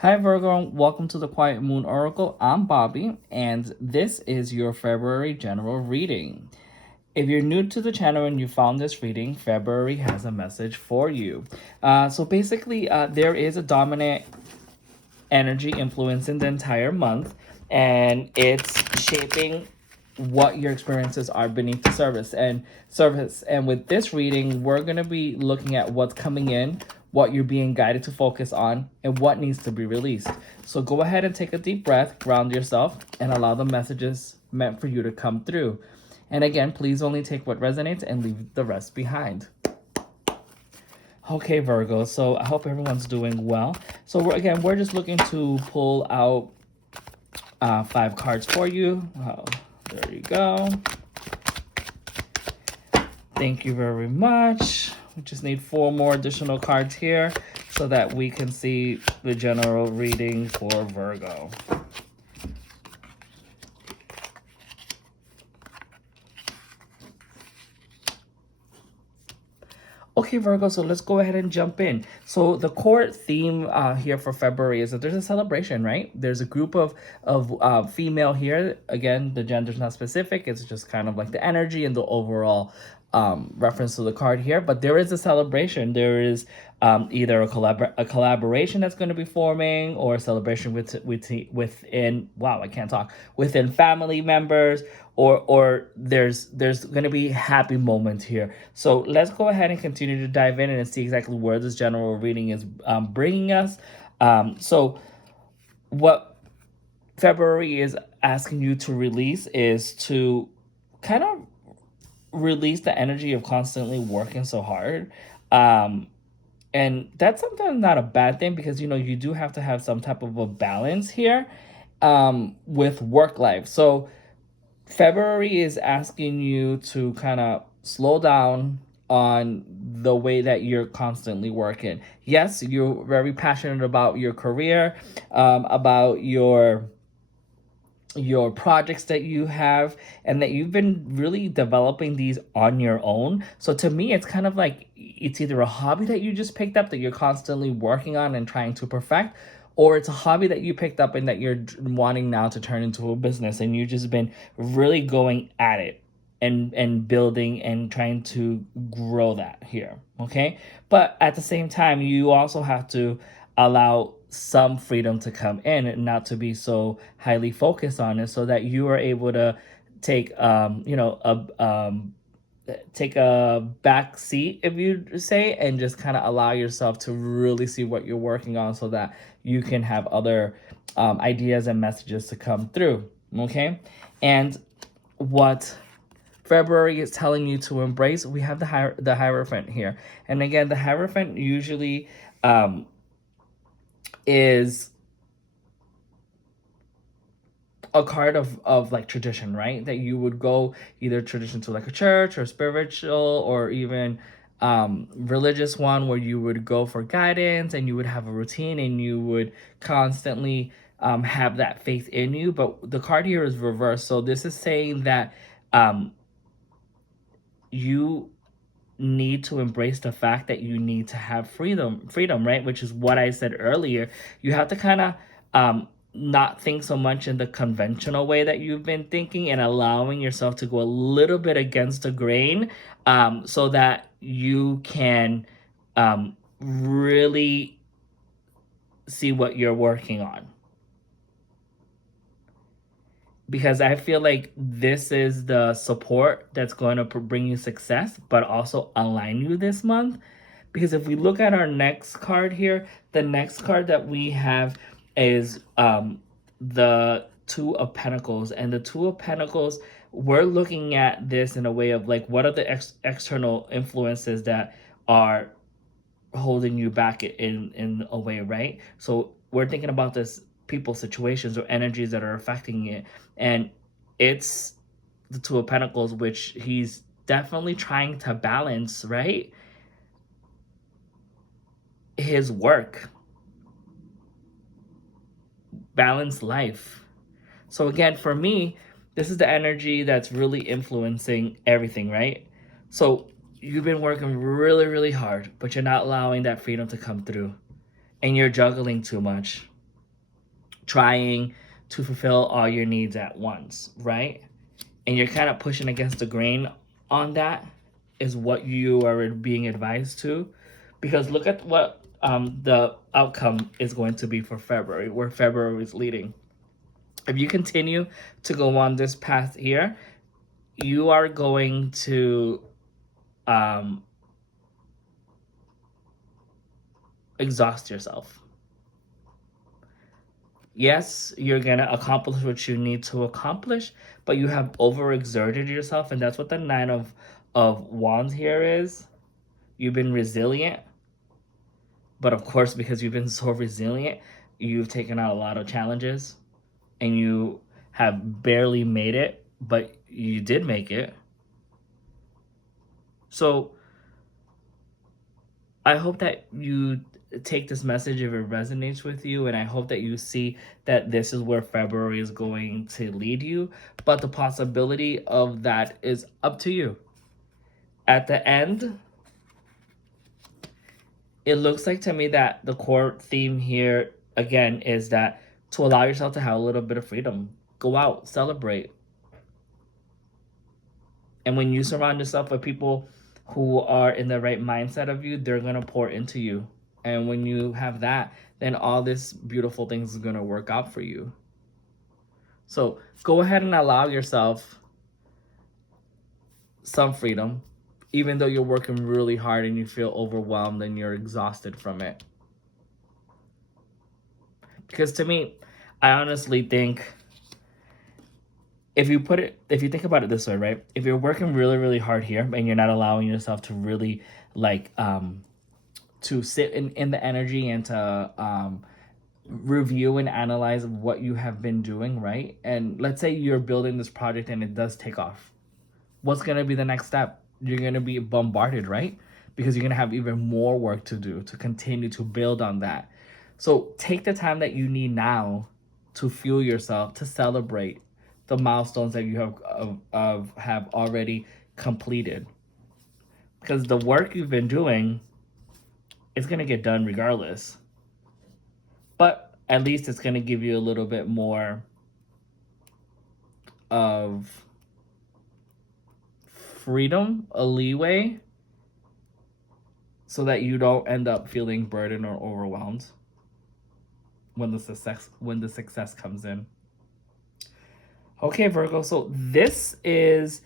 Hi Virgo, welcome to the Quiet Moon Oracle. I'm Bobby, and this is your February general reading. If you're new to the channel and you found this reading, February has a message for you. So basically, there is a dominant energy influencing the entire month, and it's shaping what your experiences are beneath the surface. And with this reading, we're going to be looking at what's coming in, what you're being guided to focus on, and what needs to be released. So go ahead and take a deep breath, ground yourself, and allow the messages meant for you to come through. And again, please only take what resonates and leave the rest behind. Okay, Virgo, so I hope everyone's doing well. So we're just looking to pull out 5 cards for you. Oh, there you go. Thank you very much. We just need 4 more additional cards here so that we can see the general reading for Virgo. Okay, Virgo, so let's go ahead and jump in. So the core theme here for February is that there's a celebration, right? There's a group of female here. Again, the gender's not specific. It's just kind of like the energy and the overall reference to the card here. But there is a celebration. There is either a collaboration that's going to be forming, or a celebration within, wow, I can't talk, within family members, or there's going to be happy moments here. So let's go ahead and continue to dive in and see exactly where this general reading is bringing us. So what February is asking you to release is to kind of release the energy of constantly working so hard. And that's sometimes not a bad thing, because you do have to have some type of a balance here with work life. So February is asking you to kind of slow down on the way that you're constantly working. Yes, you're very passionate about your career, about your projects that you have, and that you've been really developing these on your own. So to me, it's kind of like it's either a hobby that you just picked up that you're constantly working on and trying to perfect, or it's a hobby that you picked up and that you're wanting now to turn into a business, and you've just been really going at it and building and trying to grow that here. Okay, but at the same time, you also have to allow some freedom to come in and not to be so highly focused on it, so that you are able to take take a back seat, if you say, and just kind of allow yourself to really see what you're working on, so that you can have other ideas and messages to come through. Okay, and what February is telling you to embrace, we have the Hierophant here. And again, the Hierophant usually is a card of like tradition, right? That you would go either tradition to like a church or spiritual, or even religious one, where you would go for guidance and you would have a routine and you would constantly have that faith in you. But the card here is reversed. So this is saying that you need to embrace the fact that you need to have freedom, right? Which is what I said earlier. You have to kind of not think so much in the conventional way that you've been thinking, and allowing yourself to go a little bit against the grain, so that you can really see what you're working on. Because I feel like this is the support that's going to bring you success, but also align you this month. Because if we look at our next card here, the next card that we have is the Two of Pentacles. And the Two of Pentacles, we're looking at this in a way of like, what are the external influences that are holding you back in a way, right? So we're thinking about this people, situations, or energies that are affecting it. And it's the Two of Pentacles, which he's definitely trying to balance, right? His work, balance life. So again, for me, this is the energy that's really influencing everything, right? So you've been working really hard, but you're not allowing that freedom to come through, and you're juggling too much. trying to fulfill all your needs at once, right? And you're kind of pushing against the grain on that, is what you are being advised to. Because look at what the outcome is going to be for February, where February is leading. If you continue to go on this path here, you are going to exhaust yourself. Yes, you're gonna accomplish what you need to accomplish, but you have overexerted yourself, and that's what the Nine of Wands here is. You've been resilient, but of course, because you've been so resilient, you've taken out a lot of challenges, and you have barely made it, but you did make it. So I hope that you take this message if it resonates with you, and I hope that you see that this is where February is going to lead you, but the possibility of that is up to you. At the end, it looks like to me that the core theme here again is that to allow yourself to have a little bit of freedom. Go out, celebrate. And when you surround yourself with people who are in the right mindset of you, they're going to pour into you. And when you have that, then all this beautiful things is going to work out for you. So go ahead and allow yourself some freedom, even though you're working really hard and you feel overwhelmed and you're exhausted from it. Because to me, I honestly think if you think about it this way, right? If you're working really, really hard here and you're not allowing yourself to really to sit in the energy and to review and analyze what you have been doing, right? And let's say you're building this project and it does take off. What's going to be the next step? You're going to be bombarded, right? Because you're going to have even more work to do to continue to build on that. So take the time that you need now to fuel yourself, to celebrate the milestones that you have already completed. Because the work you've been doing is going to get done regardless. But at least it's going to give you a little bit more of freedom, a leeway, so that you don't end up feeling burdened or overwhelmed when the success comes in. Okay, Virgo, so this is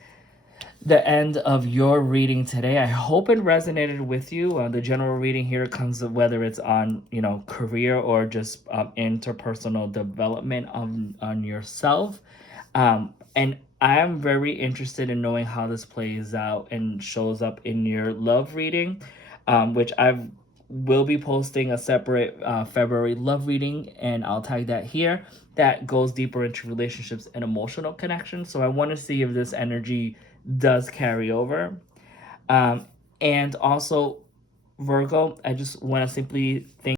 the end of your reading today. I hope it resonated with you. The general reading here comes whether it's on career or just interpersonal development on yourself, and I am very interested in knowing how this plays out and shows up in your love reading, which I will be posting a separate February love reading, and I'll tag that here, that goes deeper into relationships and emotional connections. So I want to see if this energy does carry over. And also, Virgo, I just want to simply thank